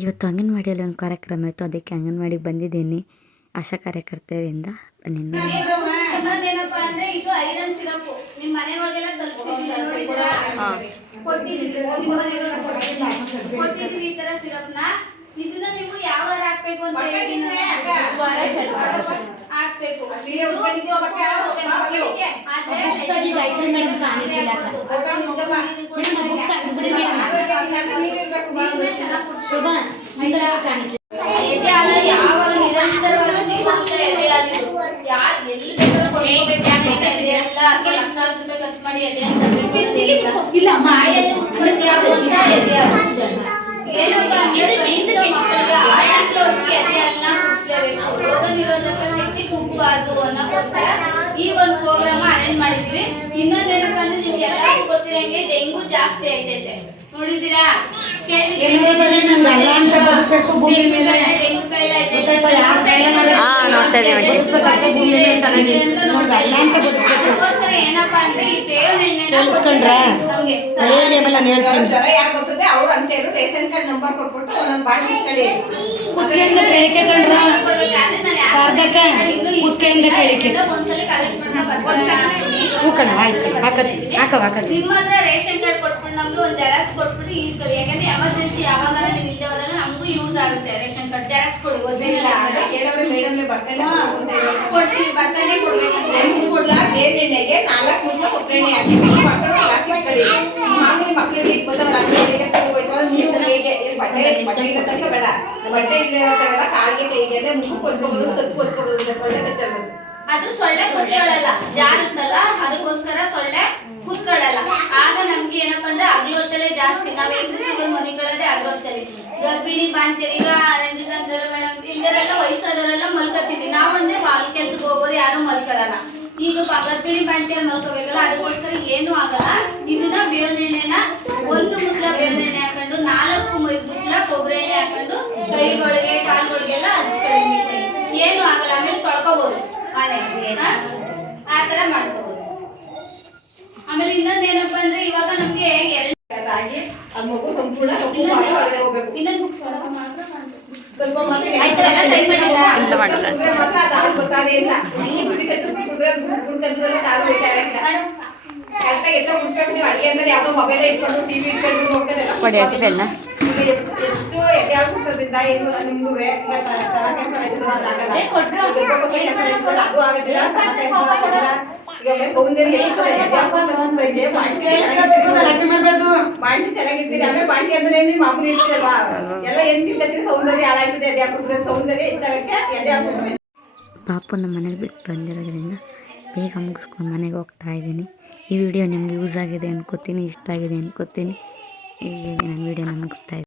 ಇವತ್ತು ಅಂಗನವಾಡಿಯಲ್ಲಿ ಒಂದು ಕಾರ್ಯಕ್ರಮ ಇತ್ತು, ಅದಕ್ಕೆ ಅಂಗನವಾಡಿಗೆ ಬಂದಿದ್ದೀನಿ ಆಶಾ ಕಾರ್ಯಕರ್ತೆಯರಿಂದ. ಇನ್ನೊಂದೇನಪ್ಪ ಅಂದ್ರೆ ಇದು ಐರನ್ ಸಿರಪ್ ನಿಮ್ಮ ಮನೆ ಒಳಗೆಲ್ಲ ಕೊಟ್ಟಿದ್ದೀವಿ ಈ ತರ ಸಿರಪ್ನ. ಇದನ್ನ ನೀವು ಯಾವ ಹಾಕ್ಬೇಕು ಅಂತ ಹಾಕ್ಬೇಕು. ಯಾವಾಗ ನಿರಂತರವಾಗಿ ಸಿಗುವಂತ ಎದೆ ಯಾರು ಎಲ್ಲಿ ಬೇಕಾದ್ರೂ ಕೊಂಡ್ಕೋಬೇಕು ಎಲ್ಲ ಅಥವಾ ಲಕ್ಷಾಂತರ ರೂಪಾಯಿ ಖರ್ಚು ಮಾಡಿ ಎದೆಯನ್ನು ತರಬೇಕು ಇಲ್ಲ ಮಾಯಲ್ಲಿ ಉತ್ಪತ್ತಿ ಆಗುವಂತ ಎದೆ ಏನಪ್ಪ ಮಕ್ಕಳಿಗೆ ಆರೋಗ್ಯವಾಗಿ ಎದೆಯನ್ನ ಕುಡಿಸಲೇಬೇಕು. ರೋಗ ನಿರೋಧಕ ಶಕ್ತಿ ಕುಗ್ಗಬಾರ್ದು ಅನ್ನೋಕ್ಕೋಸ್ಕರ ಈ ಒಂದು ಪ್ರೋಗ್ರಾಮ್ ಅರೇಂಜ್ ಮಾಡಿದ್ವಿ. ಇನ್ನೊಂದೇನಪ್ಪ ಅಂದ್ರೆ ನಿಮ್ಗೆ ಎಲ್ಲರಿಗೂ ಗೊತ್ತಿರಂಗೆ ಡೆಂಗು ಜಾಸ್ತಿ ಐತೈತೆ, ನೋಡಿದೀರಾ? ಏನಪ್ಪಾ ಅಂದ್ರೆ ಈ ಬೇವಿನ ನಿಮ್ಮ ಹತ್ರ ರೇಷನ್ ಕಾರ್ಡ್ ಕೊಟ್ಬಿಟ್ಟು ನಮ್ಗೆ ಒಂದು ಜೆರಾಕ್ಸ್ ಕೊಟ್ಬಿಟ್ಟು ಈಸ್ಕೊಳ್ಳಿ. ಯಾಕಂದ್ರೆ ಎಮರ್ಜೆನ್ಸಿ ಯಾವಾಗ ನೀವು ಇಲ್ಲದೆ ಹೋದಾಗ ನಮಗೂ ಯೂಸ್ ಆಗುತ್ತೆ. ರೇಷನ್ ಕಾರ್ಡ್ ಜೆರಾಕ್ಸ್ ಕೊಡಿ, ಗೊತ್ತಿಲ್ಲ ಕೊಡ್ತೀವಿ, ಬರ್ತಾನೆ ಕೊಡ್ಬೇಕಂದ್ರೆ ಬೇರೆಣ್ಣೆಗೆ 4 ಮುದ್ದೆ ಕೊಬ್ಬರಿ ಹಾಕಿ ಮಿಕ್ಸ್ ಮಾಡ್ಕೊಂಡು ಮಾಮೂಲಿ ಮಕ್ಕಳಿಗೆ ಬಟ್ಟೆ ಇಲ್ಲ ತನಕ ಬೇಡ, ಬಟ್ಟೆ ಇಲ್ಲದೆಲ್ಲ ಕಾಲಿಗೆ ಕೈಗೆ ಮುಖಕ್ಕೆ ಹೊಚ್ಕೋಬಹುದು, ಸತ್ತು ಹೊಚ್ಕೋಬಹುದು. ಅದು ಸೊಳ್ಳೆ ಕುತ್ಕೊಳ್ಳಲ್ಲ, ಜಾರುತ್ತಲ್ಲ, ಅದಕ್ಕೋಸ್ಕರ ಸೊಳ್ಳೆ ಕುತ್ಕೊಳ್ಳಲ್ಲ. ಆಗ ನಮ್ಗೆ ಏನಪ್ಪಾ ಅಂದ್ರೆ ಹಗಲೊತ್ತಲೇ ಜಾಸ್ತಿ ನಾವ್ ಹೆಂಗಸರುಗಳು ಮನೆಗಳಲ್ಲೇ ಹಗಲೊತ್ತಲೆ ಗರ್ಭಿಣಿ ಬಾಣ್ತಿಯರು ಈಗ ರಂಜಿತಂದರು ಮೇಡಮ್ ಇಂದರೆಲ್ಲ ವಯಸ್ಸಾದವರೆಲ್ಲ ಮಲ್ಕತ್ತೀವಿ. ನಾವಂದ್ರೆ ವಾಲ್ ಕೆಲ್ಸಕ್ಕೆ ಹೋಗೋರು ಯಾರು ಮಲ್ಕೊಳ್ಳಲ್ಲ. ಈಗ ಗರ್ಭಿಣಿ ಬಾಣ್ತಿಯರು ಮಲ್ಕೋಬೇಕಲ್ಲ, ಅದಕ್ಕೋಸ್ಕರ ಏನು ಆಗಲ್ಲ. ಇದನ್ನ ಬೇವಿನ ಎಣ್ಣೆನ 1 ಮುದ್ಲ ಬೇವಿನ ಎಣ್ಣೆ ಹಾಕೊಂಡು 4 ಮುದ್ಲ ಕೊಬ್ಬರಿ ಎಣ್ಣೆ ಹಾಕೊಂಡು ಕೈಗಳಿಗೆ ಕಾಲುಗಳಿಗೆಲ್ಲ ಹಚ್ಕೊಳ್ಳಿ, ಏನು ಆಗಲ್ಲ. ಆಮೇಲೆ ತೊಳ್ಕೋಬಹುದು ಮನೆ, ಆ ತರ ಮಾಡ್ಕೋಬಹುದು. ಆಮೇಲೆ ಇನ್ನೊಂದೇನಪ್ಪ ಅಂದ್ರೆ ಇವಾಗ ನಮ್ಗೆ ಮಗು ಸಂಪೂರ್ಣ ಬಾಂಟಿ ಚೆನ್ನಾಗಿರ್ತೀರಿ. ಆಮೇಲೆ ಬಾಂಟಿ ಅಂದ್ರೆ ಮಾಮೂಲಿ ಇರ್ತೀರಲ್ವಾ, ಎಲ್ಲ ಎಂತಿರ್ತೈತಿ ಸೌಂದರ್ಯ ಹಾಳಾಗ್ತದೆ. ಎದೆ ಹಾಕಿದ್ರೆ ಸೌಂದರ್ಯ ಹೆಚ್ಚಾಗಕ್ಕೆ ಎದೆ ಹಾಕಿದ್ರೆ. ಪಾಪು ನಮ್ಮ ಮನೇಲಿ ಬಿಟ್ಟು ಬಂದಿರೋದ್ರಿಂದ ಬೇಗ ಮುಗಿಸ್ಕೊಂಡು ಮನೆಗೆ ಹೋಗ್ತಾ ಇದ್ದೀನಿ. ಈ ವಿಡಿಯೋ ನಿಮ್ಗೆ ಯೂಸ್ ಆಗಿದೆ ಅನ್ಕೋತೀನಿ, ಇಷ್ಟ ಆಗಿದೆ ಅನ್ಕೋತೀನಿ. ಹೀಗೆ ನನ್ನ ವಿಡಿಯೋನ ಮುಗಿಸ್ತಾ ಇದ್ದೀನಿ.